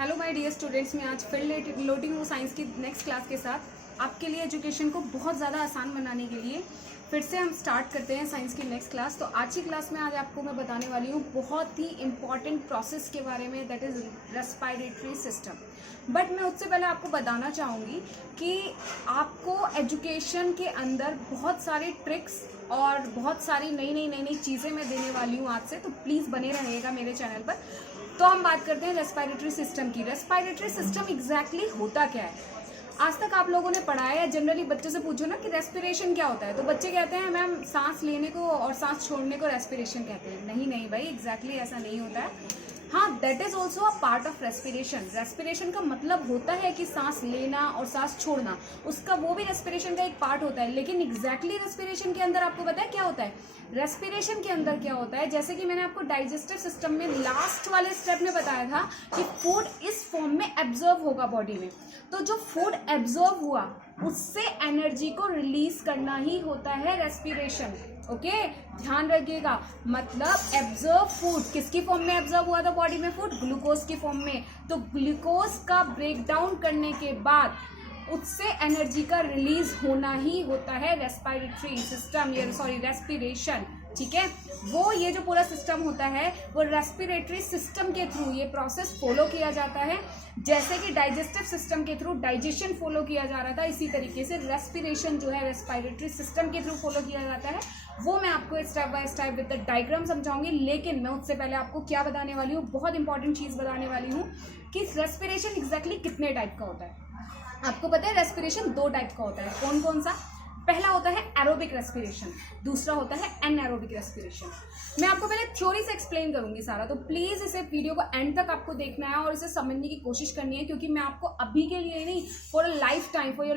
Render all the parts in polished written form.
Hello my dear students, मैं आज फिर लोटिंग हूँ साइंस की नेक्स्ट क्लास के साथ। आपके लिए एजुकेशन को बहुत ज़्यादा आसान बनाने के लिए फिर से हम स्टार्ट करते हैं साइंस की नेक्स्ट क्लास। तो आज की क्लास में आज आपको मैं बताने वाली हूँ बहुत ही इंपॉर्टेंट प्रोसेस के बारे में, that is respiratory system. But मैं उससे पहले आपको बताना चाहूँगी कि आपको एजुकेशन के अंदर बहुत सारे ट्रिक्स और बहुत सारी नई चीज़ें मैं देने वाली हूँ आज से, तो प्लीज़ बने रहिएगा मेरे चैनल पर। तो हम बात करते हैं रेस्पिरेटरी सिस्टम की। रेस्पिरेटरी सिस्टम एग्जैक्टली होता क्या है? आज तक आप लोगों ने पढ़ा है या जनरली बच्चों से पूछो ना कि रेस्पिरेशन क्या होता है, तो बच्चे कहते हैं मैम सांस लेने को और सांस छोड़ने को रेस्पिरेशन कहते हैं। नहीं भाई, एग्जैक्टली ऐसा नहीं होता है। हाँ, that is also a part of respiration. Respiration का मतलब होता है कि सांस लेना और सांस छोड़ना, उसका वो भी रेस्पिरेशन का एक पार्ट होता है। लेकिन एग्जैक्टली रेस्पिरेशन के अंदर आपको पता है क्या होता है? रेस्पिरेशन के अंदर क्या होता है, जैसे कि मैंने आपको डाइजेस्टिव सिस्टम में लास्ट वाले स्टेप में बताया था कि फूड इस फॉर्म में एब्जॉर्ब होगा बॉडी में। तो जो फूड एब्जॉर्ब हुआ उससे एनर्जी को रिलीज करना ही होता है रेस्पिरेशन। ओके, ध्यान रखिएगा। मतलब एब्जॉर्ब फूड, किसकी फॉर्म में एब्जॉर्ब हुआ था बॉडी में? फूड ग्लूकोज की फॉर्म में। तो ग्लूकोज का ब्रेक डाउन करने के बाद उससे एनर्जी का रिलीज होना ही होता है रेस्पिरेटरी सिस्टम, रेस्पिरेशन। ठीक है, वो ये जो पूरा सिस्टम होता है वो रेस्पिरेटरी सिस्टम के थ्रू ये प्रोसेस फॉलो किया जाता है। जैसे कि डाइजेस्टिव सिस्टम के थ्रू डाइजेशन फॉलो किया जा रहा था, इसी तरीके से रेस्पिरेशन जो है रेस्पिरेटरी सिस्टम के थ्रू फॉलो किया जाता है। वो मैं आपको step by step with the diagram समझाऊंगी। लेकिन मैं उससे पहले आपको क्या बताने वाली हूँ, बहुत इंपॉर्टेंट चीज बताने वाली हूँ कि रेस्पिरेशन एग्जैक्टली कितने टाइप का होता है। आपको पता है रेस्पिरेशन दो टाइप का होता है। कौन कौन सा? पहला होता है एरोबिक रेस्पिरेशन, दूसरा होता है एनएरोबिक रेस्पिरेशन। मैं आपको पहले थ्योरी से एक्सप्लेन करूंगी सारा, तो प्लीज इसे वीडियो को एंड तक आपको देखना है और इसे समझने की कोशिश करनी है, क्योंकि मैं आपको अभी के लिए नहीं, फॉर योर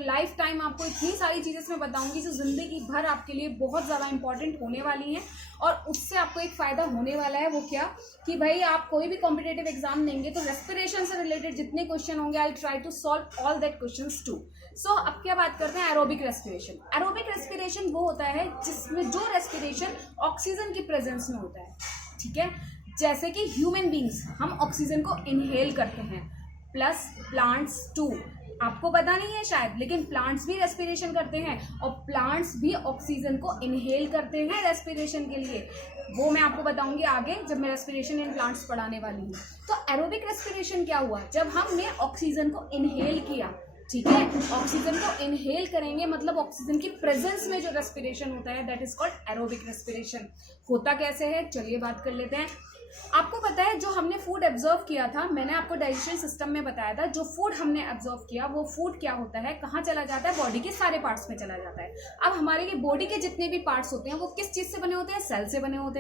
लाइफ टाइम आपको इतनी सारी चीजें इसमें बताऊंगी जो जिंदगी भर आपके लिए बहुत ज्यादा इंपॉर्टेंट होने वाली हैं। और उससे आपको एक फायदा होने वाला है, वो क्या कि भाई आप कोई भी कॉम्पिटेटिव एग्जाम देंगे तो रेस्पिरेशन से रिलेटेड जितने क्वेश्चन होंगे I try to solve all that questions too. So अब क्या बात करते हैं एरोबिक रेस्पिरेशन। एरोबिक रेस्पिरेशन वो होता है जिसमें जो रेस्पिरेशन ऑक्सीजन की प्रेजेंस में होता है। ठीक है, जैसे कि ह्यूमन बींग्स हम ऑक्सीजन को इनहेल करते हैं, प्लस प्लांट्स टू। आपको पता नहीं है शायद, लेकिन प्लांट्स भी रेस्पिरेशन करते हैं और प्लांट्स भी ऑक्सीजन को इनहेल करते हैं रेस्पिरेशन के लिए। वो मैं आपको बताऊंगी आगे जब मैं रेस्पिरेशन इन प्लांट्स पढ़ाने वाली हूँ। तो एरोबिक रेस्पिरेशन क्या हुआ? जब हमने ऑक्सीजन को इनहेल किया, ठीक है, ऑक्सीजन को इनहेल करेंगे मतलब ऑक्सीजन की प्रेजेंस में जो रेस्पिरेशन होता है that is called aerobic respiration. होता कैसे है, चलिए बात कर लेते हैं। आपको पता है जो हमने फूड एब्जॉर्व किया था, मैंने आपको डाइजेशन सिस्टम में बताया था, जो फूड हमने एब्जॉर्व किया वो फूड क्या होता है, कहाँ चला जाता है? बॉडी के सारे पार्ट्स में चला जाता है। अब हमारे बॉडी के जितने भी पार्ट्स होते हैं वो किस चीज से बने होते हैं? सेल से बने होते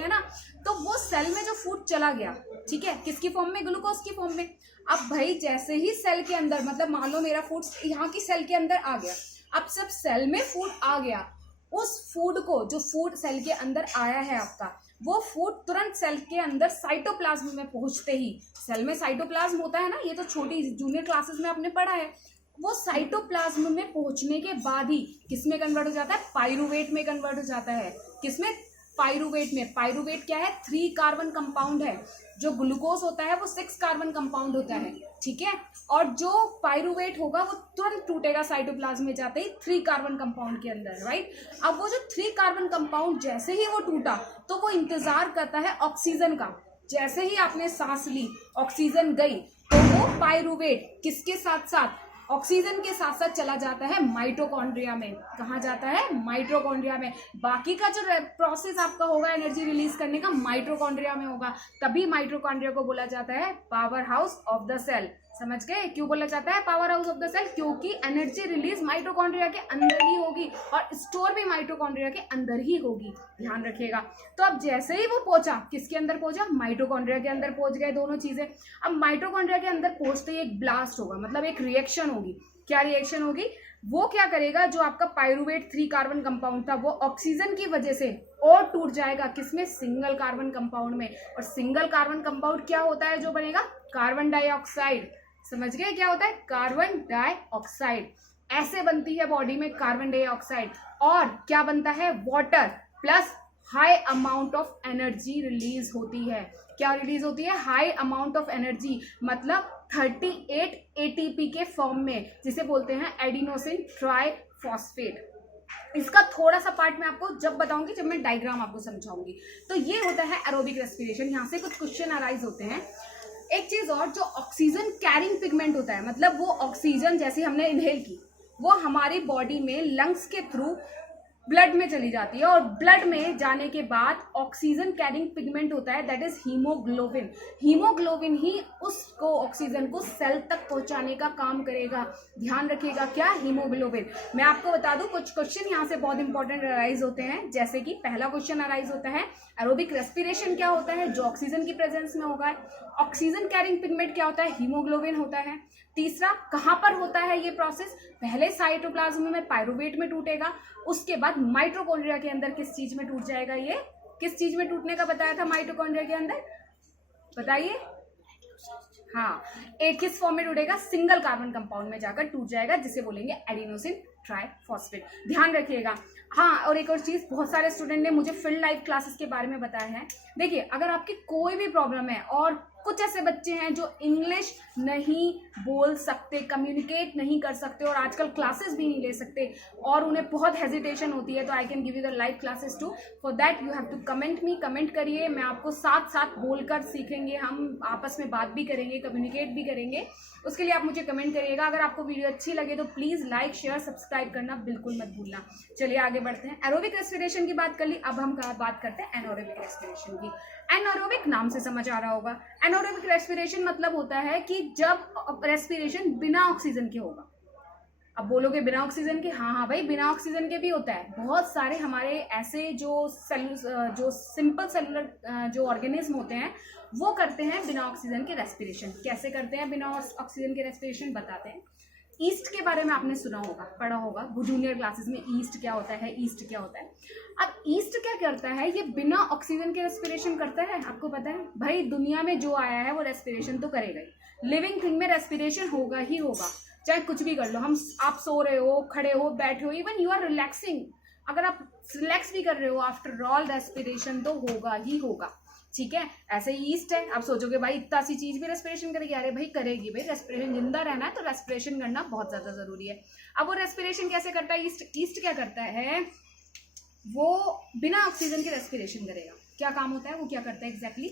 हैं ना। तो वो सेल में जो फूड चला गया, ठीक है, किसकी फॉर्म में? ग्लूकोज की फॉर्म में। अब भाई जैसे ही सेल के अंदर, मतलब मान लो मेरा फूड यहाँ की सेल के अंदर आ गया, अब जब सेल में फूड आ गया, उस फूड को, जो फूड सेल के अंदर आया है आपका, वो फूड तुरंत सेल के अंदर साइटोप्लाज्म में पहुंचते ही, सेल में साइटोप्लाज्म होता है ना, ये तो छोटी जूनियर क्लासेस में आपने पढ़ा है। वो साइटोप्लाज्म में पहुंचने के बाद ही किस में कन्वर्ट हो जाता है? पाइरूवेट में कन्वर्ट हो जाता है। किसमें? पाइरूवेट में। पाइरूवेट क्या है? 3 कार्बन कंपाउंड है। जो ग्लूकोज होता है वो 6 कार्बन कंपाउंड होता है, ठीक है। और जो पाइरूवेट होगा वो तुरंत टूटेगा साइटोप्लाज्म में जाते ही 3 कार्बन कंपाउंड के अंदर, राइट। अब वो जो 3 कार्बन कंपाउंड जैसे ही वो टूटा तो वो इंतजार करता है ऑक्सीजन का। जैसे ही आपने सांस ली, ऑक्सीजन गई, तो वो पाइरूवेट किसके साथ साथ? ऑक्सीजन के साथ साथ चला जाता है माइटोकॉन्ड्रिया में। कहाँ जाता है? माइटोकॉन्ड्रिया में। बाकी का जो प्रोसेस आपका होगा एनर्जी रिलीज करने का, माइटोकॉन्ड्रिया में होगा। तभी माइटोकॉन्ड्रिया को बोला जाता है powerhouse of the cell. समझ गए क्यों बोला जाता है powerhouse of the cell? क्योंकि एनर्जी रिलीज माइटोकॉन्ड्रिया के अंदर ही होगी और स्टोर भी माइटोकॉन्ड्रिया के अंदर ही होगी, ध्यान रखिएगा। तो अब जैसे ही वो पहुंचा, किसके अंदर पहुंचा? माइटोकॉन्ड्रिया के अंदर पहुंच गए दोनों चीजें। अब माइटोकॉन्ड्रिया के अंदर पहुंचते ही एक ब्लास्ट होगा, मतलब एक रिएक्शन होगी। क्या रिएक्शन होगी? वो क्या करेगा, जो आपका पाइरूवेट 3 कार्बन कंपाउंड था वो ऑक्सीजन की वजह से और टूट जाएगा। किसमें? सिंगल कार्बन कंपाउंड में। और सिंगल कार्बन कंपाउंड क्या होता है जो बनेगा? Carbon dioxide. समझ गए क्या होता है? Carbon dioxide. ऐसे बनती है बॉडी में कार्बन डाइऑक्साइड। और क्या बनता है? Water plus high amount of energy release होती है। क्या रिलीज होती है? हाई अमाउंट ऑफ एनर्जी, मतलब 38 एटीपी के फॉर्म में, जिसे बोलते हैं एडिनोसिन ट्राइफॉस्फेट। इसका थोड़ा सा पार्ट मैं आपको जब बताऊंगी, जब मैं डायग्राम आपको समझाऊंगी। तो ये होता है एरोबिक रेस्पिरेशन। यहाँ से कुछ क्वेश्चन अराइज होते हैं। एक चीज और, जो ऑक्सीजन कैरिंग पिगमेंट होता है, मतलब वो ऑक्सीजन जैसे हमने इनहेल की, वो हमारी बॉडी में लंग्स के थ्रू ब्लड में चली जाती है, और ब्लड में जाने के बाद ऑक्सीजन कैरिंग पिगमेंट होता है, दैट इज हीमोग्लोबिन। हीमोग्लोबिन ही उसको, ऑक्सीजन को सेल तक पहुंचाने का काम करेगा। ध्यान रखिएगा, क्या? हीमोग्लोबिन। मैं आपको बता दूं, कुछ क्वेश्चन यहाँ से बहुत इंपॉर्टेंट अराइज होते हैं। जैसे कि पहला क्वेश्चन अराइज होता है, एरोबिक रेस्पिरेशन क्या होता है? जो ऑक्सीजन की प्रेजेंस में होगा। ऑक्सीजन कैरिंग पिगमेंट क्या होता है? हीमोग्लोबिन होता है। तीसरा, कहां पर होता है ये प्रोसेस? पहले साइटोप्लाज्म में पायरुवेट में टूटेगा, उसके बाद माइटोकॉन्ड्रिया के अंदर किस चीज में टूट जाएगा? ये किस चीज में टूटने का बताया था माइटोकॉन्ड्रिया के अंदर? बताइए। हाँ, एक किस फॉर्म में टूटेगा? सिंगल कार्बन कंपाउंड में जाकर टूट जाएगा, जिसे बोलेंगे एडिनोसिन ट्राइफॉस्फेट। ध्यान रखिएगा। हाँ, और एक और चीज, बहुत सारे स्टूडेंट ने मुझे फील्ड लाइफ क्लासेस के बारे में बताया है। देखिए, अगर आपकी कोई भी प्रॉब्लम है, और कुछ ऐसे बच्चे हैं जो इंग्लिश नहीं बोल सकते, कम्युनिकेट नहीं कर सकते, और आजकल क्लासेस भी नहीं ले सकते, और उन्हें बहुत हेजिटेशन होती है, तो I can give you the live classes too. For that you have to comment me, comment करिए। मैं आपको साथ साथ बोलकर सीखेंगे, हम आपस में बात भी करेंगे, कम्युनिकेट भी करेंगे। उसके लिए आप मुझे कमेंट करिएगा। अगर आपको वीडियो अच्छी लगे तो प्लीज लाइक, शेयर, सब्सक्राइब करना बिल्कुल मत भूलना। चलिए आगे बढ़ते हैं। एरोबिक रेस्पिरेशन की बात कर ली, अब हम बात करते हैं एनारोबिक रेस्पिरेशन की। एनारोबिक नाम से समझ आ रहा होगा। एनारोबिक रेस्पिरेशन मतलब होता है कि जब रेस्पिरेशन बिना ऑक्सीजन के होगा। अब बोलोगे बिना ऑक्सीजन के? हाँ भाई, बिना ऑक्सीजन के भी होता है। बहुत सारे हमारे ऐसे जो सिंपल सेलुलर जो ऑर्गेनिज्म होते हैं, वो करते हैं बिना ऑक्सीजन के रेस्पिरेशन। कैसे करते हैं बिना ऑक्सीजन के रेस्पिरेशन? बताते हैं। ईस्ट के बारे में आपने सुना होगा, पढ़ा होगा जूनियर क्लासेस में, ईस्ट क्या होता है, ईस्ट क्या होता है। अब ईस्ट क्या करता है? ये बिना ऑक्सीजन के रेस्पिरेशन करता है। आपको पता है भाई, दुनिया में जो आया है वो रेस्पिरेशन तो करेगा ही। लिविंग थिंग में रेस्पिरेशन होगा ही होगा, चाहे कुछ भी कर लो। आप सो रहे हो, खड़े हो, बैठे हो, इवन यू आर रिलैक्सिंग, अगर आप रिलैक्स भी कर रहे हो, आफ्टर ऑल रेस्पिरेशन तो होगा ही होगा। ठीक है, ऐसे ही ईस्ट है। आप सोचोगे भाई इतना सी चीज भी रेस्पिरेशन करेगी, अरे भाई करेगी भाई, रेस्पिरेशन, जिंदा रहना है तो रेस्पिरेशन करना बहुत ज्यादा जरूरी है। अब वो रेस्पिरेशन कैसे करता है ईस्ट क्या करता है? वो बिना ऑक्सीजन के रेस्पिरेशन करेगा। क्या काम होता है वो, क्या करता है एग्जैक्टली?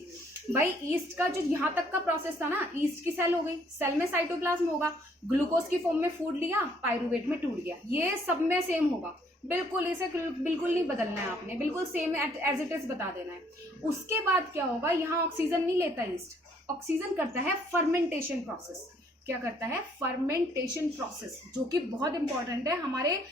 भाई ईस्ट का जो यहाँ तक का प्रोसेस था ना, ईस्ट की सेल हो गई, सेल में साइटोप्लाज्म होगा, ग्लूकोज की फॉर्म में फूड लिया, पायरुवेट में टूट गया। ये सब में सेम होगा, बिल्कुल, इसे बिल्कुल नहीं बदलना है आपने, बिल्कुल सेम एज इट इज बता देना है। उसके बाद क्या होगा? यहाँ ऑक्सीजन नहीं लेता ईस्ट, ऑक्सीजन करता है फर्मेंटेशन प्रोसेस। क्या करता है? फर्मेंटेशन प्रोसेस, जो कि बहुत इंपॉर्टेंट है हमारे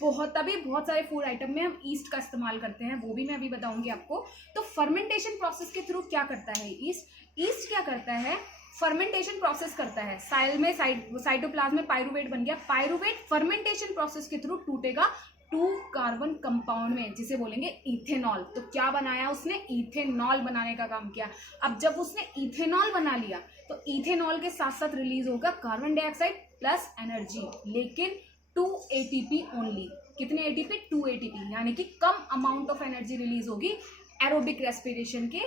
बहुत सारे फूड आइटम में हम ईस्ट का इस्तेमाल करते हैं, वो भी मैं अभी बताऊंगी आपको। तो फर्मेंटेशन प्रोसेस के थ्रू क्या करता है ईस्ट क्या करता है? फर्मेंटेशन प्रोसेस करता है। सेल में साइटोप्लाज्म में पायरुवेट बन गया, पायरुवेट फर्मेंटेशन प्रोसेस के थ्रू टूटेगा 2 कार्बन कंपाउंड में, जिसे बोलेंगे इथेनॉल। तो क्या बनाया उसने? इथेनॉल बनाने का काम किया। अब जब उसने इथेनॉल बना लिया तो इथेनॉल के साथ साथ रिलीज होगा कार्बन डाइऑक्साइड प्लस एनर्जी, लेकिन 2 एटीपी ओनली। कितने एटीपी? 2 एटीपी, यानी कि कम अमाउंट ऑफ एनर्जी रिलीज होगी एरोबिक रेस्पिरेशन के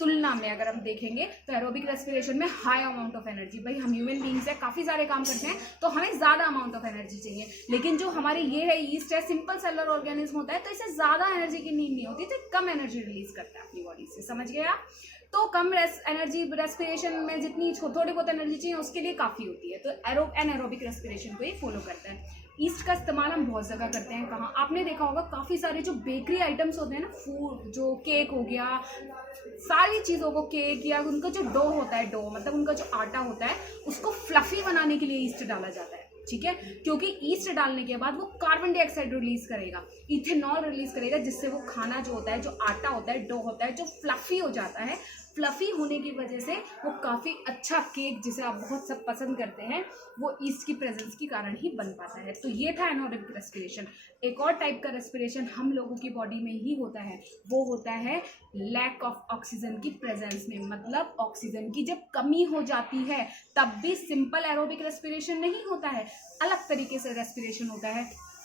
तुलना में। अगर हम देखेंगे तो एरोबिक रेस्पिरेशन में हाई अमाउंट ऑफ एनर्जी। भाई हम ह्यूमन बींग्स है, काफी सारे काम करते हैं, तो हमें ज्यादा अमाउंट ऑफ एनर्जी चाहिए। लेकिन जो हमारे ये है ईस्ट है, सिंपल सेलुलर ऑर्गेनिज्म होता है, तो इसे ज्यादा एनर्जी की नीड नहीं होती, तो कम एनर्जी रिलीज करता है अपनी बॉडी से। समझ गए आप? तो कम एनर्जी रेस्पिरेशन में जितनी थोड़ी बहुत एनर्जी चाहिए उसके लिए काफी होती है, तो एनारोबिक रेस्पिरेशन को ही फॉलो करता है। ईस्ट का इस्तेमाल हम बहुत जगह करते हैं। कहाँ? आपने देखा होगा काफ़ी सारे जो बेकरी आइटम्स होते हैं ना, फूड, जो केक हो गया, सारी चीज़ों को, केक या उनका जो डो होता है, डो मतलब उनका जो आटा होता है, उसको फ्लफी बनाने के लिए ईस्ट डाला जाता है। ठीक है, क्योंकि ईस्ट डालने के बाद वो कार्बन डाइऑक्साइड रिलीज करेगा, इथेनॉल रिलीज करेगा, जिससे वो खाना जो होता है, जो आटा होता है, डो होता है, जो फ्लफी हो जाता है। फ्लफी होने की वजह से वो काफ़ी अच्छा केक, जिसे आप बहुत सब पसंद करते हैं, वो ईस्ट की प्रेजेंस के कारण ही बन पाता है। तो ये था एनारोबिक रेस्पिरेशन। एक और टाइप का रेस्पिरेशन हम लोगों की बॉडी में ही होता है, वो होता है लैक ऑफ ऑक्सीजन की प्रेजेंस में। मतलब ऑक्सीजन की जब कमी हो जाती है तब भी सिंपल एरोबिक रेस्पिरेशन नहीं होता है, अलग तरीके से रेस्पिरेशन होता है।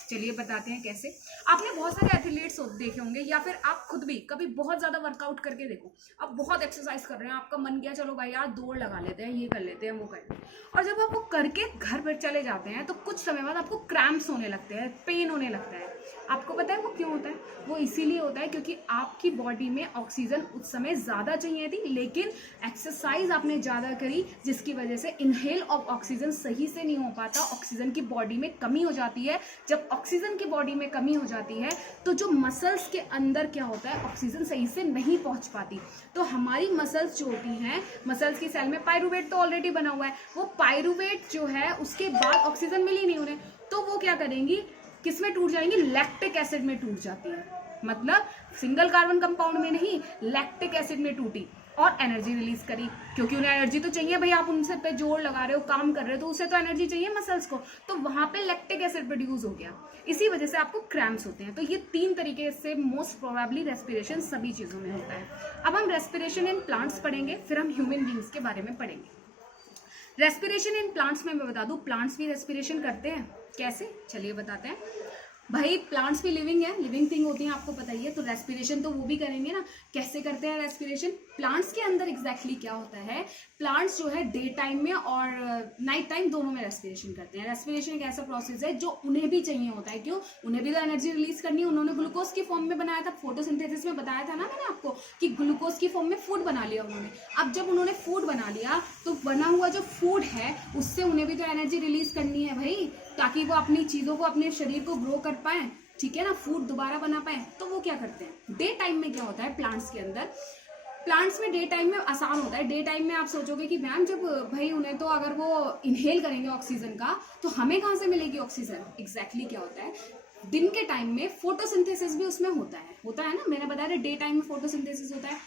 चलिए बताते हैं कैसे। आपने बहुत सारे एथलीट्स देखे होंगे, या फिर आप खुद भी कभी बहुत ज़्यादा वर्कआउट करके देखो, आप बहुत एक्सरसाइज कर रहे हैं, आपका मन किया चलो भाई यार दौड़ लगा लेते हैं, ये कर लेते हैं, वो कर लेते हैं, और जब आप वो करके घर पर चले जाते हैं तो कुछ समय बाद आपको क्रैम्प्स होने लगते हैं, पेन होने लगता है। आपको पता है वो क्यों होता है? वो इसीलिए होता है क्योंकि आपकी बॉडी में ऑक्सीजन उस समय ज़्यादा चाहिए थी, लेकिन एक्सरसाइज आपने ज़्यादा करी, जिसकी वजह से इनहेल ऑफ ऑक्सीजन सही से नहीं हो पाता, ऑक्सीजन की बॉडी में कमी हो जाती है। जब ऑक्सीजन की बॉडी में कमी हो जाती है तो जो मसल्स के अंदर क्या होता है, ऑक्सीजन सही से नहीं पहुंच पाती। तो हमारी मसल्स जो होती हैं, मसल्स की सेल में पायरूवेट तो ऑलरेडी बना हुआ है, वो पायरूवेट जो है उसके बाद ऑक्सीजन मिल ही नहीं हो रहे, तो वो क्या करेंगी, किस में टूट जाएंगी, लैक्टिक एसिड में टूट जाती है। मतलब सिंगल कार्बन कंपाउंड में नहीं, लैक्टिक एसिड में टूटी और एनर्जी रिलीज करी, क्योंकि उन्हें एनर्जी तो चाहिए भाई, आप उनसे पे जोर लगा रहे हो, काम कर रहे हो, तो उसे तो एनर्जी चाहिए मसल्स को, तो वहां पे लैक्टिक एसिड प्रोड्यूस हो गया, इसी वजह से आपको क्रैम्प्स होते हैं। तो ये 3 तरीके से मोस्ट प्रोबेबली रेस्पिरेशन सभी चीजों में होता है। अब हम रेस्पिरेशन इन प्लांट्स पढ़ेंगे, फिर हम ह्यूमन बींग्स के बारे में पढ़ेंगे। रेस्पिरेशन इन प्लांट्स में मैं बता दूं, प्लांट्स भी रेस्पिरेशन करते हैं, कैसे चलिए बताते हैं। भाई प्लांट्स भी लिविंग है, लिविंग थिंग होती है, आपको पता ही है, तो रेस्पिरेशन तो वो भी करेंगे ना। कैसे करते हैं रेस्पिरेशन? प्लांट्स के अंदर एग्जैक्टली क्या होता है, प्लांट्स जो है डे टाइम में और नाइट टाइम दोनों में रेस्पिरेशन करते हैं। रेस्पिरेशन एक ऐसा प्रोसेस है जो उन्हें भी चाहिए होता है, क्यों? उन्हें भी तो एनर्जी रिलीज करनी है। उन्होंने ग्लूकोज की फॉर्म में बनाया था, फोटोसिंथेसिस में बताया था ना मैंने आपको कि ग्लूकोज की फॉर्म में फूड बना लिया उन्होंने। अब जब उन्होंने फूड बना लिया तो बना हुआ जो फूड है उससे उन्हें भी तो एनर्जी रिलीज करनी है भाई, ताकि वो अपनी चीज़ों को, अपने शरीर को ग्रो कर पाए, ठीक है ना, फूड दोबारा बना पाए। तो वो क्या करते हैं, डे टाइम में क्या होता है प्लांट्स के अंदर, प्लांट्स में डे टाइम में आसान होता है। डे टाइम में आप सोचोगे कि मैम जब भाई उन्हें तो अगर वो इनहेल करेंगे ऑक्सीजन का तो हमें कहाँ से मिलेगी ऑक्सीजन? एग्जैक्टली क्या होता है, दिन के टाइम में फोटोसिंथेसिस भी उसमें होता है ना, मैंने बताया डे टाइम में फोटोसिंथेसिस होता है,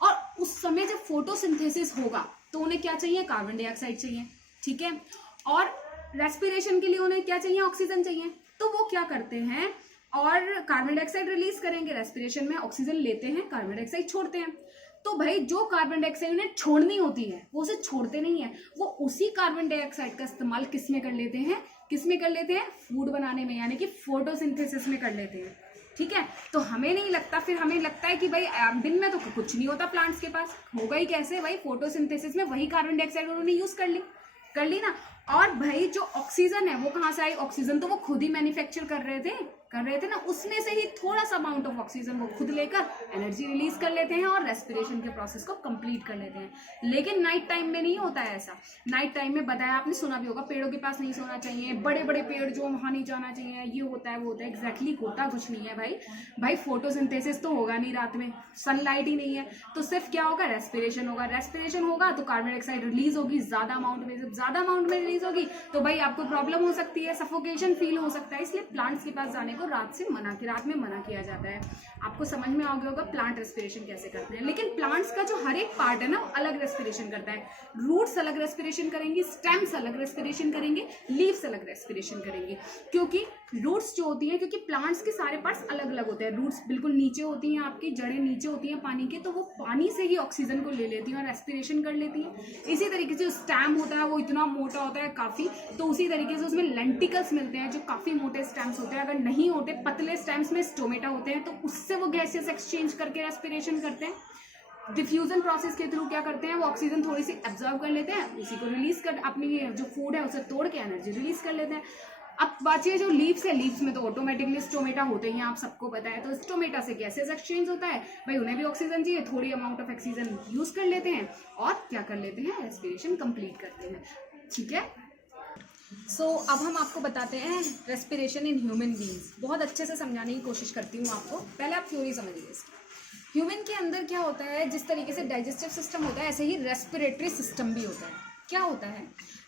और उस समय जब फोटोसिंथेसिस होगा तो उन्हें क्या चाहिए, कार्बन डाइऑक्साइड चाहिए, ठीक है, और रेस्पिरेशन के लिए उन्हें क्या चाहिए, ऑक्सीजन चाहिए। तो वो क्या करते हैं, और कार्बन डाइऑक्साइड रिलीज करेंगे, रेस्पिरेशन में ऑक्सीजन लेते हैं, कार्बन डाइऑक्साइड छोड़ते हैं। तो भाई जो कार्बन डाइऑक्साइड उन्हें छोड़नी होती है वो उसे छोड़ते नहीं है, वो उसी कार्बन डाइऑक्साइड का इस्तेमाल किस में कर लेते हैं, फूड बनाने में, यानी कि फोटोसिंथेसिस में कर लेते हैं, ठीक है। तो हमें नहीं लगता, फिर हमें लगता है कि भाई दिन में तो कुछ नहीं होता प्लांट्स के पास, होगा ही कैसे भाई, फोटोसिंथेसिस में वही कार्बन डाइऑक्साइड उन्होंने यूज कर ली ना। और भाई जो ऑक्सीजन है वो कहाँ से आई, ऑक्सीजन तो वो खुद ही मैन्युफैक्चर कर रहे थे ना, उसमें से ही थोड़ा सा अमाउंट ऑफ ऑक्सीजन वो खुद लेकर एनर्जी रिलीज कर लेते हैं और रेस्पिरेशन के प्रोसेस को कंप्लीट कर लेते हैं। लेकिन नाइट टाइम में नहीं होता है ऐसा। नाइट टाइम में बताया, आपने सुना भी होगा, पेड़ों के पास नहीं सोना चाहिए, बड़े बड़े पेड़ जो वहाँ नहीं जाना चाहिए, ये होता है वो होता है। एग्जैक्टली होता कुछ नहीं है भाई फोटोसिंथेसिस तो होगा नहीं रात में, सनलाइट ही नहीं है, तो सिर्फ क्या होगा, रेस्पिरेशन होगा तो कार्बन डाइऑक्साइड रिलीज होगी ज़्यादा अमाउंट में, जब ज़्यादा अमाउंट में रिलीज होगी तो भाई आपको प्रॉब्लम हो सकती है, सफोकेशन फील हो सकता है। इसलिए प्लांट्स के पास जाने को रात में मना किया जाता है। आपको समझ में आ गया होगा प्लांट रेस्पिरेशन कैसे करते हैं। लेकिन प्लांट्स का जो हर एक पार्ट है ना वो अलग रेस्पिरेशन करता है। रूट्स अलग रेस्पिरेशन करेंगी, स्टेम्स अलग रेस्पिरेशन करेंगे, लीव्स अलग रेस्पिरेशन करेंगे। क्योंकि रूट्स जो होती हैं, क्योंकि प्लांट्स के सारे पार्ट्स अलग अलग होते हैं। रूट्स बिल्कुल नीचे होती हैं, आपकी जड़ें नीचे होती हैं पानी के, तो वो पानी से ही ऑक्सीजन को ले लेती हैं और रेस्पिरेशन कर लेती हैं। इसी तरीके से जो स्टेम होता है वो इतना मोटा होता है काफ़ी, तो उसी तरीके से उसमें लेंटिकल्स मिलते हैं जो काफ़ी मोटे स्टेम्स होते हैं। अगर नहीं होते, पतले स्टेम्स में स्टोमेटा होते हैं, तो उससे वो गैसेस एक्सचेंज करके रेस्पिरेशन करते हैं। डिफ्यूजन प्रोसेस के थ्रू क्या करते हैं, वो ऑक्सीजन थोड़ी सी एब्जॉर्ब कर लेते हैं, उसी को रिलीज कर, अपनी जो फूड है उसे तोड़ के एनर्जी रिलीज कर लेते हैं। अब बाकी जो लीव्स है, लीव्स में तो ऑटोमेटिकली स्टोमेटा होते हैं, आप सबको पता है। तो स्टोमेटा से गैसेस एक्सचेंज होता है, भाई उन्हें भी ऑक्सीजन चाहिए, थोड़ी अमाउंट ऑफ ऑक्सीजन यूज कर लेते हैं और क्या कर लेते हैं, रेस्पिरेशन कंप्लीट करते हैं, ठीक है। अब हम आपको बताते हैं रेस्पिरेशन इन ह्यूमन बींग्स। बहुत अच्छे से समझाने की कोशिश करती हूँ आपको, पहले आप थ्योरी समझिए इसकी। ह्यूमन के अंदर क्या होता है, जिस तरीके से डाइजेस्टिव सिस्टम होता है ऐसे ही रेस्पिरेटरी सिस्टम भी होता है। क्या होता है,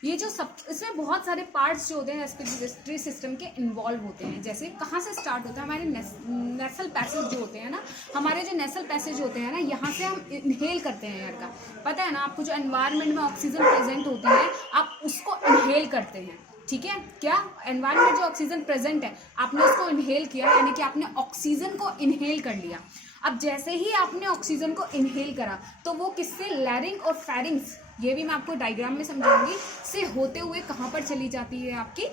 ये जो सब, इसमें बहुत सारे पार्ट्स जो होते हैं रेस्पिरेटरी सिस्टम के इन्वॉल्व होते हैं। जैसे कहाँ से स्टार्ट होता है, हमारे नेसल पैसेज जो होते हैं ना, हमारे जो नेसल पैसेज होते हैं ना, यहाँ से हम इनहेल करते हैं एयर का। पता है ना आपको, जो एनवायरनमेंट में ऑक्सीजन प्रेजेंट होती है आप उसको इनहेल करते हैं, ठीक है। क्या एनवायरनमेंट जो ऑक्सीजन प्रेजेंट है आपने उसको इनहेल किया, यानी कि आपने ऑक्सीजन को इनहेल कर लिया। अब जैसे ही आपने ऑक्सीजन को इनहेल करा तो वो किससे, लैरिंग और फेरिंग्स, ये भी मैं आपको डायग्राम में समझाऊंगी, से होते हुए कहाँ पर चली जाती है, आपकी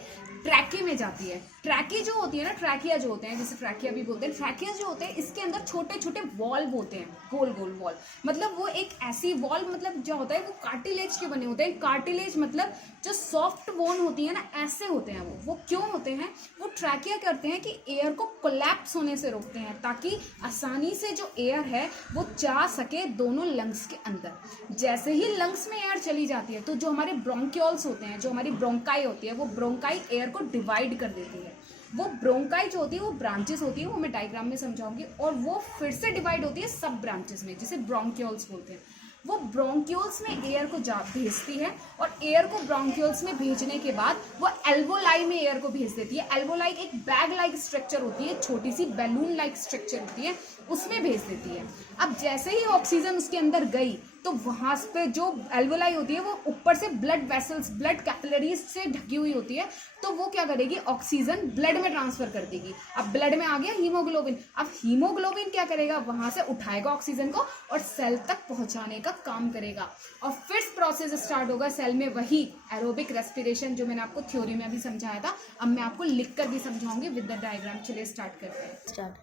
ट्रैकी में जाती है। ट्रैकी जो होती है ना, ट्रैकिया जो होते हैं, जैसे ट्रैकिया भी बोलते हैं, ट्रैकिया जो होते हैं इसके अंदर छोटे छोटे वॉल्व होते हैं, गोल गोल वॉल्व, मतलब वो एक ऐसी वॉल्व, मतलब जो होता है वो कार्टिलेज के बने होते हैं। कार्टिलेज मतलब जो सॉफ्ट बोन होती है ना, ऐसे होते हैं वो क्यों होते हैं, वो ट्रैकिया करते हैं कि एयर को कोलैप्स होने से रोकते हैं, ताकि आसानी से जो एयर है वो जा सके दोनों लंग्स के अंदर। जैसे ही लंग्स में एयर चली जाती है तो जो हमारे ब्रोंक्यूल्स होते हैं, जो हमारी ब्रोंकाई होती है, वो ब्रोंकाई एयर को डिवाइड कर देती है। वो ब्रोंकाई जो होती है वो ब्रांचेस होती है, वो मैं डायग्राम में समझाऊंगी, और वो फिर से डिवाइड होती है सब ब्रांचेस में, जिसे ब्रोंक्यूल्स बोलते हैं। वो ब्रोंक्यूल्स में एयर को भेजती है, और एयर को ब्रोंक्यूल्स में भेजने के बाद वो एल्वोलाई में एयर को भेज देती है। एल्वोलाई एक बैग लाइक स्ट्रक्चर होती है, छोटी सी बैलून लाइक स्ट्रक्चर होती है, उसमें भेज देती है। अब जैसे ही ऑक्सीजन उसके अंदर गई तो वहां पे जो एल्वोलाई होती है वो ऊपर से ब्लड वेसल्स, ब्लड कैपिलरीज से ढकी हुई होती है, तो वो क्या करेगी, ऑक्सीजन ब्लड में ट्रांसफर कर देगी। अब ब्लड में आ गया हीमोग्लोबिन, अब हीमोग्लोबिन क्या करेगा, वहां से उठाएगा ऑक्सीजन को और सेल तक पहुंचाने का काम करेगा। और फिर प्रोसेस स्टार्ट होगा सेल में, वही एरोबिक रेस्पिरेशन जो मैंने आपको थ्योरी में अभी समझाया था, अब मैं आपको लिख कर भी समझाऊंगी विद द डायग्राम। चलिए स्टार्ट करते हैं।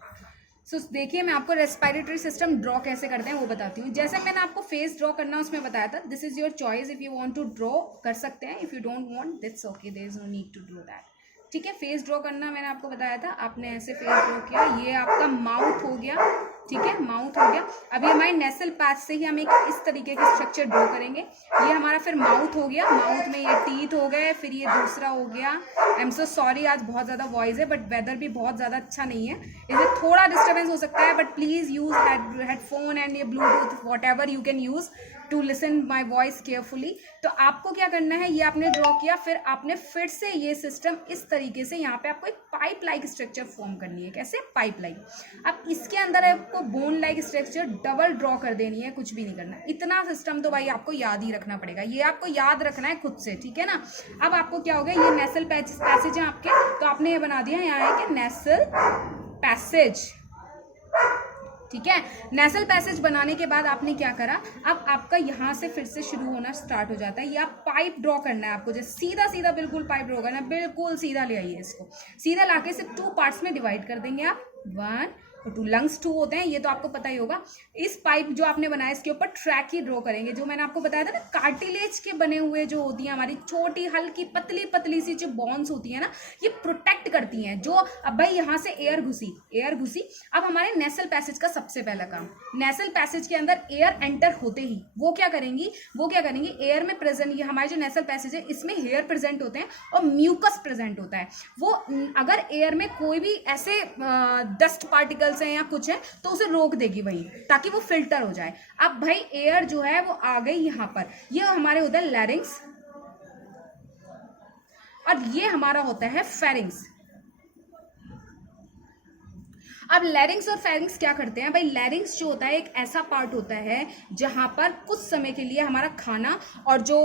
सो देखिए, मैं आपको रेस्पिरेटरी सिस्टम ड्रॉ कैसे करते हैं वो बताती हूँ। जैसे मैंने आपको फेस ड्रॉ करना उसमें बताया था, this is your choice, if you want to draw कर सकते हैं, if you don't want that's okay, there is no need to draw that. ठीक है, फेस ड्रॉ करना मैंने आपको बताया था, आपने ऐसे फेस ड्रॉ किया, ये आपका माउथ हो गया। ठीक है, माउथ हो गया। अभी हमारे नेसल पैच से ही हम एक इस तरीके के स्ट्रक्चर ड्रॉ करेंगे। ये हमारा फिर माउथ हो गया, माउथ में ये टीथ हो गए, फिर ये दूसरा हो गया। आई एम सो सॉरी, आज बहुत ज़्यादा वॉइस है, बट वेदर भी बहुत ज़्यादा अच्छा नहीं है, इसलिए थोड़ा डिस्टर्बेंस हो सकता है, but please use headphone and ये Bluetooth whatever you can use to listen my voice carefully. तो आपको क्या करना है, ये आपने ड्रॉ किया, फिर आपने फिर से ये सिस्टम इस तरीके से यहाँ पे आपको एक पाइप लाइक स्ट्रक्चर फॉर्म करनी है। कैसे, पाइप लाइक। अब इसके अंदर आपको bone like structure double draw कर देनी है, कुछ भी नहीं करना। इतना सिस्टम तो भाई आपको याद ही रखना पड़ेगा, ये आपको याद रखना है खुद से, ठीक है ना। अब आपको क्या हो गया, ये नेसल पैसेज है आपके, तो आपने ये बना दिया यहाँ है कि नेसल पैसेज। ठीक है, नेसल पैसेज बनाने के बाद आपने क्या करा, अब आपका यहाँ से फिर से शुरू होना स्टार्ट हो जाता है। ये आप पाइप ड्रॉ करना है आपको, जैसे सीधा सीधा बिल्कुल पाइप ड्रॉ करना है, बिल्कुल सीधा ले आइए इसको, सीधा लाके से 2 पार्ट्स में डिवाइड कर देंगे आप, 1 और 2। लंग्स 2 होते हैं, ये तो आपको पता ही होगा। इस पाइप जो आपने बनाया इसके ऊपर ट्रैकी ड्रॉ करेंगे, जो मैंने आपको बताया था ना, कार्टिलेज के बने हुए जो होती हैं हमारी छोटी हल्की पतली पतली सी जो बॉन्स होती है ना, ये प्रोटेक्ट करती हैं। जो अब भाई यहाँ से एयर घुसी, अब हमारे नेसल पैसेज का सबसे पहला काम, नेसल पैसेज के अंदर एयर एंटर होते ही वो क्या करेंगी, एयर में प्रेजेंट, ये हमारे जो नेसल पैसेज है इसमें हेयर प्रेजेंट होते हैं और म्यूकस प्रेजेंट होता है। वो अगर एयर में कोई भी ऐसे डस्ट पार्टिकल्स हैं या कुछ है तो उसे रोक देगी वहीं, ताकि वो फिल्टर हो जाए। अब भाई एयर जो है वो आ गई यहाँ पर, ये हमारे होता है लैरिंग्स और ये हमारा होता है फेरिंग्स। अब लैरिंग्स और फेरिंग्स क्या करते हैं भाई, लैरिंग्स जो होता है एक ऐसा पार्ट होता है जहां पर कुछ समय के लिए हमारा खाना और जो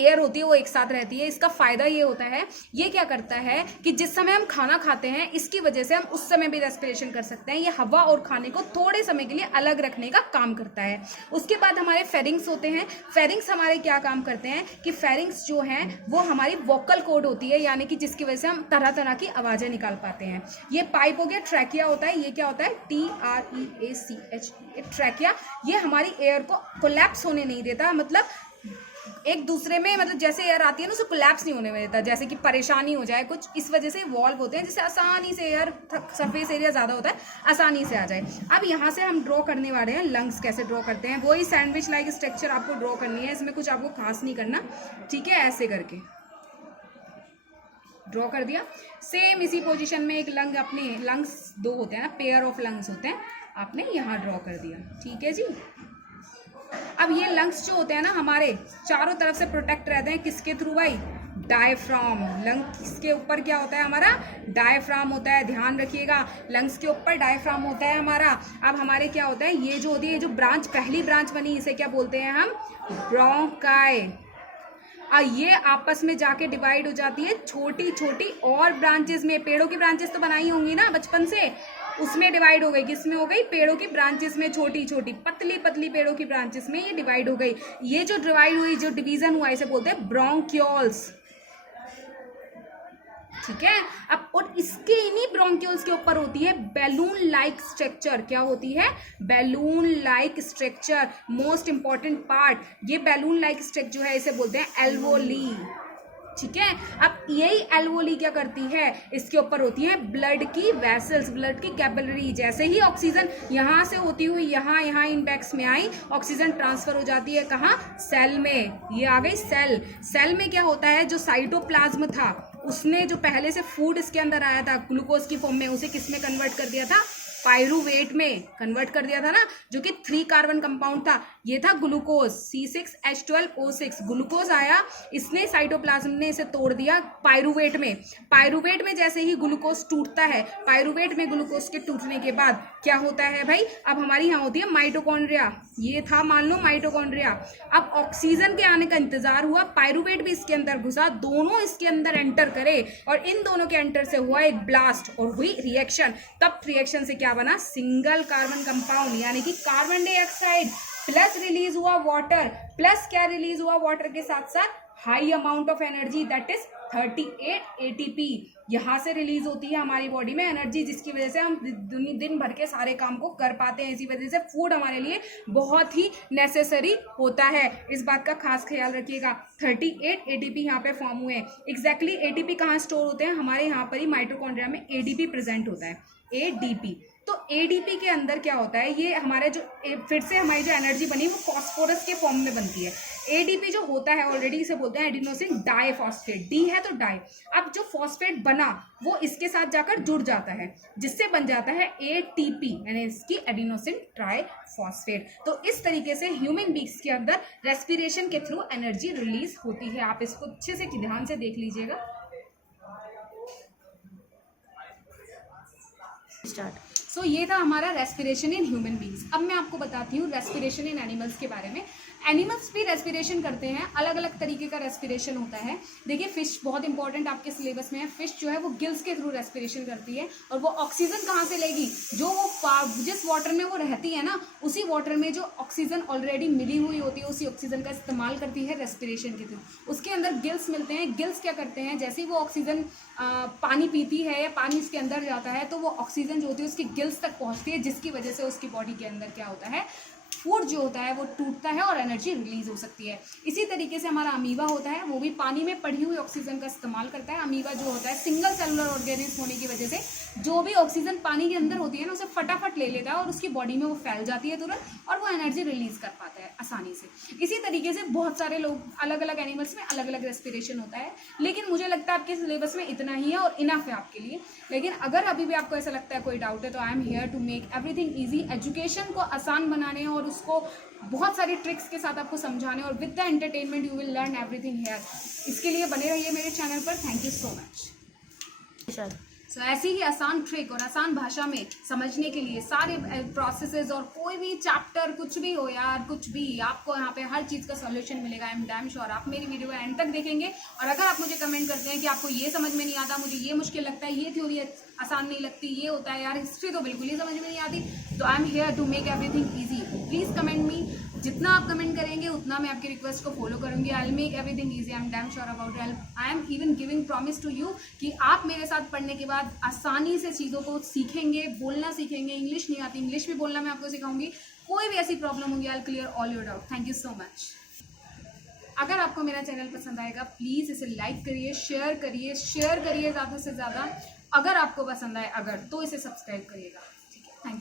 एयर होती है वो एक साथ रहती है। इसका फायदा ये होता है, ये क्या करता है कि जिस समय हम खाना खाते हैं इसकी वजह से हम उस समय भी रेस्पिरेशन कर सकते हैं। ये हवा और खाने को थोड़े समय के लिए अलग रखने का काम करता है। उसके बाद हमारे फेरिंग्स होते हैं। फेरिंग्स हमारे क्या काम करते हैं कि फेरिंग्स जो हैं वो हमारी वोकल कॉर्ड होती है, यानी कि जिसकी वजह से हम तरह तरह की आवाजें निकाल पाते हैं। ये पाइप हो गया, ट्रैकिया होता है, ये क्या होता है, TREACH, ट्रैकिया। ये हमारी एयर को कोलैप्स होने नहीं देता, मतलब एक दूसरे में, मतलब जैसे एयर आती है ना उसे कोलैप्स नहीं होने देता, जैसे कि परेशानी हो जाए कुछ, इस वजह से वॉल्व होते हैं जिससे आसानी से एयर, सरफेस एरिया ज़्यादा होता है, आसानी से आ जाए। अब यहाँ से हम ड्रॉ करने वाले हैं लंग्स। कैसे ड्रॉ करते हैं, वही सैंडविच लाइक स्ट्रक्चर आपको ड्रॉ करनी है, इसमें कुछ आपको खास नहीं करना, ठीक है। ऐसे करके ड्रॉ कर दिया। सेम इसी पोजीशन में एक लंग, अपने लंग्स 2 होते हैं ना, पेयर ऑफ लंग्स होते हैं, आपने यहाँ ड्रॉ कर दिया, ठीक है जी। अब ये लंग्स जो होते हैं ना हमारे चारों तरफ से प्रोटेक्ट रहते हैं, किसके थ्रू भाई, डायफ्राम। लंग्स के ऊपर क्या होता है हमारा, डायफ्राम होता है, ध्यान रखिएगा, लंग्स के ऊपर डायफ्राम होता है हमारा। अब हमारे क्या होता है, ये जो होती है, जो ब्रांच, पहली ब्रांच बनी, इसे क्या बोलते हैं हम, ब्रोंकाई। और ये आपस में जाके डिवाइड हो जाती है छोटी छोटी और ब्रांचेस में। पेड़ों की ब्रांचेस तो बनाई होंगी ना बचपन से, उसमें डिवाइड हो गई, किसमें हो गई, पेड़ों की ब्रांचेस में, छोटी छोटी पतली पतली पेड़ों की ब्रांचेस में ये डिवाइड हो गई। ये जो डिवाइड हुई, जो डिवीजन हुआ, इसे बोलते हैं ब्रोंक्यूल्स। ठीक है। अब और इसके इन्हीं ब्रोंक्यूल्स के ऊपर होती है बैलून लाइक स्ट्रक्चर। क्या होती है, balloon like structure. Most important part, ये बैलून लाइक स्ट्रक्चर जो है इसे बोलते हैं एल्वोली। ठीक है। अब यही एल्वोली क्या करती है, इसके ऊपर होती है ब्लड की वेसल्स, ब्लड की कैपिलरी। जैसे ही ऑक्सीजन यहां से होती हुई यहाँ इन बैग्स में आई, ऑक्सीजन ट्रांसफर हो जाती है कहाँ, सेल में। ये आ गई सेल। सेल में क्या होता है, जो साइटोप्लाज्म था उसने जो पहले से फूड इसके अंदर आया था ग्लूकोज की फॉर्म में, उसे किस में कन्वर्ट कर दिया था, पायरूवेट में कन्वर्ट कर दिया था ना, जो कि 3 कार्बन कंपाउंड था। ये था ग्लूकोज C6H12O6। ग्लूकोज आया, इसने साइटोप्लाज्म ने इसे तोड़ दिया पायरूवेट में। पायरूवेट में जैसे ही ग्लूकोज टूटता है, पायरूवेट में ग्लूकोज के टूटने के बाद क्या होता है भाई, अब हमारी यहाँ होती है माइटोकॉन्ड्रिया। ये था मान लो माइटोकॉन्ड्रिया। अब ऑक्सीजन के आने का इंतजार हुआ, पायरूवेट भी इसके अंदर घुसा, दोनों इसके अंदर एंटर करे और इन दोनों के एंटर से हुआ एक ब्लास्ट और हुई रिएक्शन। तब रिएक्शन से क्या बना, सिंगल कार्बन कंपाउंड, यानी कि कार्बन डाइऑक्साइड प्लस रिलीज हुआ वाटर, प्लस क्या रिलीज हुआ वाटर के साथ साथ, high amount of energy, that is 38 ATP। यहाँ से रिलीज होती है हमारी बॉडी में एनर्जी, जिसकी वजह से हम दिन भर के सारे काम को कर पाते हैं। इसी वजह से फूड हमारे लिए बहुत ही नेसेसरी होता है। इस बात का खास ख्याल रखिएगा। 38 ATP यहाँ पे फॉर्म हुए। एग्जैक्टली ATP कहाँ स्टोर होते हैं, हमारे यहाँ पर ही माइटोकॉन्ड्रिया में ADP प्रेजेंट होता है, ADP। तो ADP के अंदर क्या होता है, ये हमारे जो फिर से हमारी जो एनर्जी बनी वो फॉस्फोरस के फॉर्म में बनती है। ADP जो होता है ऑलरेडी इसे बोलते हैं एडिनोसिन डाइफॉस्फेट, डी है तो डाई। अब जो फॉस्फेट बना वो इसके साथ जाकर जुड़ जाता है, जिससे बन जाता है ATP, यानी इसकी एडिनोसिन ट्राइफॉस्फेट। तो इस तरीके से ह्यूमन बींग्स के अंदर रेस्पिरेशन के थ्रू एनर्जी रिलीज होती है। आप इसको अच्छे से ध्यान से देख लीजिएगा। स्टार्ट। सो ये था हमारा रेस्पिरेशन इन ह्यूमन बींग्स। अब मैं आपको बताती हूँ रेस्पिरेशन इन एनिमल्स के बारे में। एनिमल्स भी रेस्पिरेशन करते हैं, अलग अलग तरीके का रेस्पिरेशन होता है। देखिए फिश बहुत इंपॉर्टेंट आपके सिलेबस में है। फिश जो है वो गिल्स के थ्रू रेस्पिरेशन करती है, और वो ऑक्सीजन कहाँ से लेगी, जो वो जिस वाटर में वो रहती है ना, उसी वाटर में जो ऑक्सीजन ऑलरेडी मिली हुई होती है, उसी ऑक्सीजन का इस्तेमाल करती है रेस्पिरेशन के थ्रू। उसके अंदर गिल्स मिलते हैं। गिल्स क्या करते हैं, जैसे ही वो ऑक्सीजन पानी पीती है या पानी इसके अंदर जाता है, तो वो ऑक्सीजन जो होती है उसकी गिल्स तक पहुँचती है, जिसकी वजह से उसकी बॉडी के अंदर क्या होता है, फूड जो होता है वो टूटता है और एनर्जी रिलीज हो सकती है। इसी तरीके से हमारा अमीबा होता है, वो भी पानी में पड़ी हुई ऑक्सीजन का इस्तेमाल करता है। अमीबा जो होता है सिंगल सेलुलर ऑर्गेनिज्म होने की वजह से जो भी ऑक्सीजन पानी के अंदर होती है ना, उसे फटाफट ले लेता है और उसकी बॉडी में वो फैल जाती है तुरंत, और वो एनर्जी रिलीज कर पाता है आसानी से। इसी तरीके से बहुत सारे लोग अलग अलग एनिमल्स में अलग अलग रेस्पिरेशन होता है, लेकिन मुझे लगता है आपके सिलेबस में इतना ही है और इनफ है आपके लिए। लेकिन अगर अभी भी आपको ऐसा लगता है कोई डाउट है, तो I am here to make everything easy. Education को आसान बनाने और उसको बहुत सारी ट्रिक्स के साथ आपको समझाने, और with the entertainment you will learn everything here. इसके लिए बने रहिए मेरे चैनल पर। Thank you so much. So ऐसी ही आसान ट्रिक और आसान भाषा में समझने के लिए सारे प्रोसेसेस और कोई भी चैप्टर कुछ भी हो यार, कुछ भी आपको यहाँ पे हर चीज़ का सॉल्यूशन मिलेगा। आई एम डैम श्योर आप मेरी वीडियो एंड तक देखेंगे। और अगर आप मुझे कमेंट करते हैं कि आपको ये समझ में नहीं आता, मुझे ये मुश्किल लगता है, ये थ्योरी आसान नहीं लगती, ये होता है यार, हिस्ट्री तो बिल्कुल ही समझ में नहीं आती, तो I am here to make everything easy. Please comment me. जितना आप कमेंट करेंगे उतना मैं आपकी रिक्वेस्ट को फॉलो करूंगी। I will make everything easy. I am damn sure about it. I am even giving promise to you कि आप मेरे साथ पढ़ने के बाद आसानी से चीज़ों को सीखेंगे, बोलना सीखेंगे। इंग्लिश नहीं आती, इंग्लिश भी बोलना मैं आपको सिखाऊंगी। कोई भी ऐसी प्रॉब्लम होगी, I will clear all your doubt. Thank you so much. अगर आपको मेरा चैनल पसंद आएगा, प्लीज़ इसे लाइक करिए, शेयर करिए ज़्यादा से ज़्यादा। अगर आपको पसंद आए तो इसे सब्सक्राइब करिएगा।